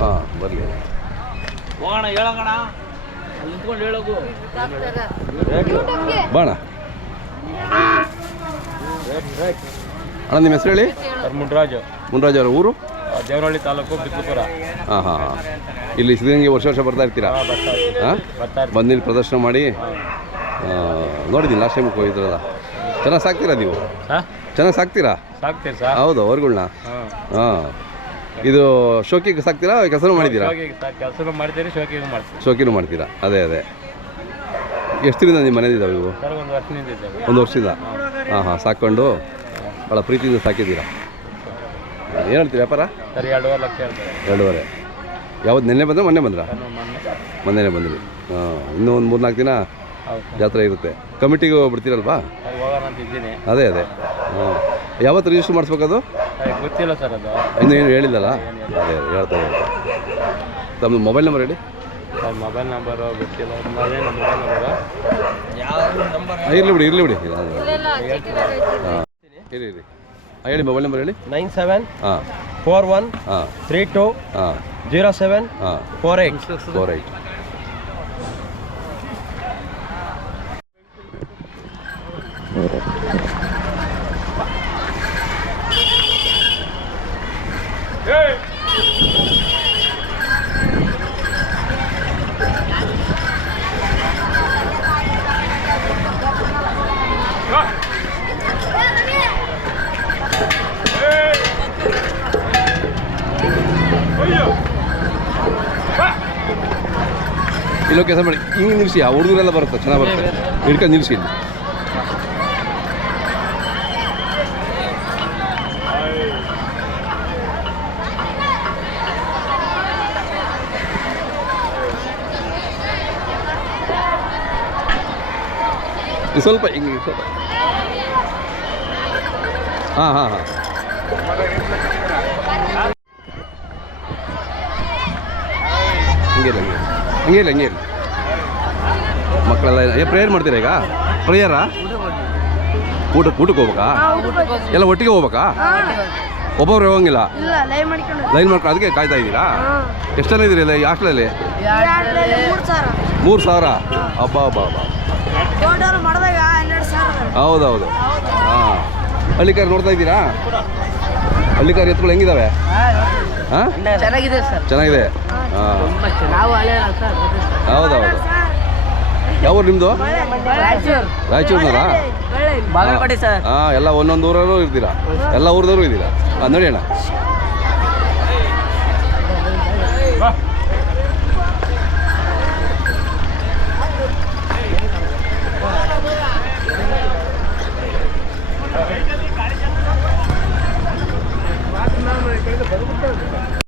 ಹಾಂ ಬರಲಿ. ಹೋಗೋಣ ಹೇಳೋಣ. ನಿಂತ್ಕೊಂಡು ಬಾಣ. ಅಣ್ಣ ನಿಮ್ಮ ಹೆಸರು ಹೇಳಿ? ಮುನ್ರಾಜು ಮುನ್ರಾಜ್ ಅವರ ಊರು? ದೇವರಹಳ್ಳಿ ತಾಲೂಕು ಬಿತ್ತುಪುರ ಹಾಂ ಹಾಂ ಹಾಂ. ಇಲ್ಲಿ ಸಿದ್ಧಗಂಗೆ ವರ್ಷ ವರ್ಷ ಬರ್ತಾ ಇರ್ತೀರಾ? ಬಂದಿಲ್ಲಿ ಹಾಂ. ಬಂದು ಇಲ್ಲಿ ಪ್ರದರ್ಶನ ಮಾಡಿ. ನೋಡಿದ್ದೀನಿ ಲಾಸ್ಟ್ ಟೈಮ್ ಹೋಗಿದ್ರಲ್ಲ. ಚೆನ್ನಾಗಿ ಸಾಕ್ತೀರಾ ನೀವು? ಹಾಂ? ಚೆನ್ನಾಗಿ ಸಾಕ್ತೀರಾ? ಸಾಕ್ತೀರಿ ಸರ್. ಹೌದು ಅವ್ರಗಳನ್ನ ಹಾಂ. ಇದು ಶೋಕಿಗೆ ಸಾಕ್ತೀರಾ ಕೆಲಸನೂ ಮಾಡಿದ್ದೀರಾ? ಕೆಲಸ ಮಾಡ್ತೀರಿ ಶೋಕಿಗೂ ಮಾಡ್ತೀವಿ ಶೋಕಿನೂ ಮಾಡ್ತೀರಾ? ಅದೇ ಅದೇ. ಎಷ್ಟು ದಿನ ನಿಮ್ಮ ಮನೇಲಿದ್ದಾವೆ ಇವು? ಸರ್ ಒಂದು ವರ್ಷದಿಂದ ಇದ್ದೇವೆ. ಒಂದು ವರ್ಷದಿಂದ? ಹಾಂ. ಹಾಂ ಸಾಕೊಂಡು ಭಾಳ ಪ್ರೀತಿಯಿಂದ ಸಾಕಿದ್ದೀರಾ? ಏನು ಹೇಳ್ತೀರಿ ವ್ಯಾಪಾರ? ಸರ್ ಎರಡೂವರೆ ಲಕ್ಷ ಹೇಳ್ತಾರೆ. ಎರಡೂವರೆ. ಯಾವ್ದು ನಿನ್ನೆ ಬಂದ್ರೆ ಮೊನ್ನೆ ಬಂದ್ರಾ? ಮೊನ್ನೆನೇ ಬಂದ್ರಿ. ಹಾಂ ಇನ್ನೂ ಒಂದು ಮೂರು ನಾಲ್ಕು ದಿನ ಜಾತ್ರೆ ಇರುತ್ತೆ. ಕಮಿಟಿಗೆ ಬಿಡ್ತೀರಲ್ವಾ ಸರ್ ಹೋಗೋಣ ಅಂತ ಇದ್ದೀನಿ. ಅದೇ ಅದೇ. ಹಾಂ ಯಾವತ್ತು ರಿಜಿಸ್ಟರ್ ಮಾಡಿಸ್ಬೇಕದು ಗೊತ್ತಿಲ್ಲ ಸರ್ ಅದು. ಇನ್ನೇನು ಏನು ಹೇಳಿಲ್ಲಲ್ಲ? ಅದೇ ಅದೇ. ಹೇಳ್ತಾ ಇದ್ದಾರೆ. ತಮ್ಮದು ಮೊಬೈಲ್ ನಂಬರ್ ಹೇಳಿ. ಸರ್ ಮೊಬೈಲ್ ನಂಬರು ಗೊತ್ತಿಲ್ಲ. ಅದೇ ನಮ್ಮ ಮೊಬೈಲ್ ನಂಬರು ಹಾಂ ಇರಲಿ ಬಿಡಿ ಇರಲಿ ಬಿಡಿ. ಹಾಂ. ಇರಿ ಇರಿ. ಹಾಂ ಹೇಳಿ ಮೊಬೈಲ್ ನಂಬರ್ ಹೇಳಿ. ನೈನ್ ಸೆವೆನ್ ಹಾಂ. ಫೋರ್ ಒನ್ ಹಾಂ. ತ್ರೀ ಟು ಹಾಂ. ಜೀರೋ ಸೆವೆನ್ ಹಾಂ. ಫೋರ್ ಏಯ್ಟ್ ಫೋರ್ ಏಯ್ಟ್ ಇಲ್ಲೋ ಕೆಲಸ ಮಾಡಿ ಹಿಂಗೆ ನಿಲ್ಲಿಸಿ ಆ ಹುಡುಗರೆಲ್ಲ ಬರುತ್ತೆ ಚೆನ್ನಾಗಿ ಬರುತ್ತೆ ಹಿಡ್ಕೊಂಡು ನಿಲ್ಲಿಸಿ ಇಲ್ಲಿ ಸ್ವಲ್ಪ ಹಿಂಗೆ ಸ್ವಲ್ಪ. ಹಾಂ ಹಾಂ ಹಾಂ. ಹಂಗೆ ಇಲ್ಲ ಹಂಗೆ ಇಲ್ಲ ಹಂಗೆ ಇಲ್ಲ ಮಕ್ಕಳೆಲ್ಲ ಏ ಪ್ರೇಯರ್ ಮಾಡ್ತೀರಾ ಈಗ? ಪ್ರೇಯರಾ? ಊಟಕ್ಕೆ ಊಟಕ್ಕೆ ಹೋಗ್ಬೇಕಾ? ಎಲ್ಲ ಒಟ್ಟಿಗೆ ಹೋಗ್ಬೇಕಾ? ಒಬ್ಬೊಬ್ರು ಹೋಗಂಗಿಲ್ಲ? ಲೈನ್ ಮಾಡ್ಕೊಂಡು ಅದಕ್ಕೆ ಕಾಯ್ತಾ ಇದ್ದೀರಾ? ಎಷ್ಟು ಜನ ಇದ್ದೀರಿ ಹಾಸ್ಟೆಲಲ್ಲಿ ಮೂರು ಸಾವಿರ. ಅಬ್ಬಾ ಅಬ್ಬಾ ಹಬ್ಬ ಹೌದೌದು. ಹಾಂ. ಹಳ್ಳಿಕಾರ್ ನೋಡ್ತಾ ಇದ್ದೀರಾ? ಹಳ್ಳಿಕಾರ್ ಎತ್ತುಗಳು ಹೆಂಗಿದಾವೆ? ಹಾಂ? ಚೆನ್ನಾಗಿದೆ ಸರ್. ಚೆನ್ನಾಗಿದೆ. ಹಾಂ. ಹೌದೌದು. ಯಾವ ಊರು ನಿಮ್ಮದು ರಾಯಚೂರು. ರಾಯಚೂರಿನವರಾ? ಹಾಂ ಎಲ್ಲ ಒಂದೊಂದು ಊರಲ್ಲೂ ಇರ್ತೀರಾ? ಎಲ್ಲ ಊರದವರು ಇದ್ದೀರಾ? ಹಾಂ ನೋಡಿ ಅಣ್ಣ.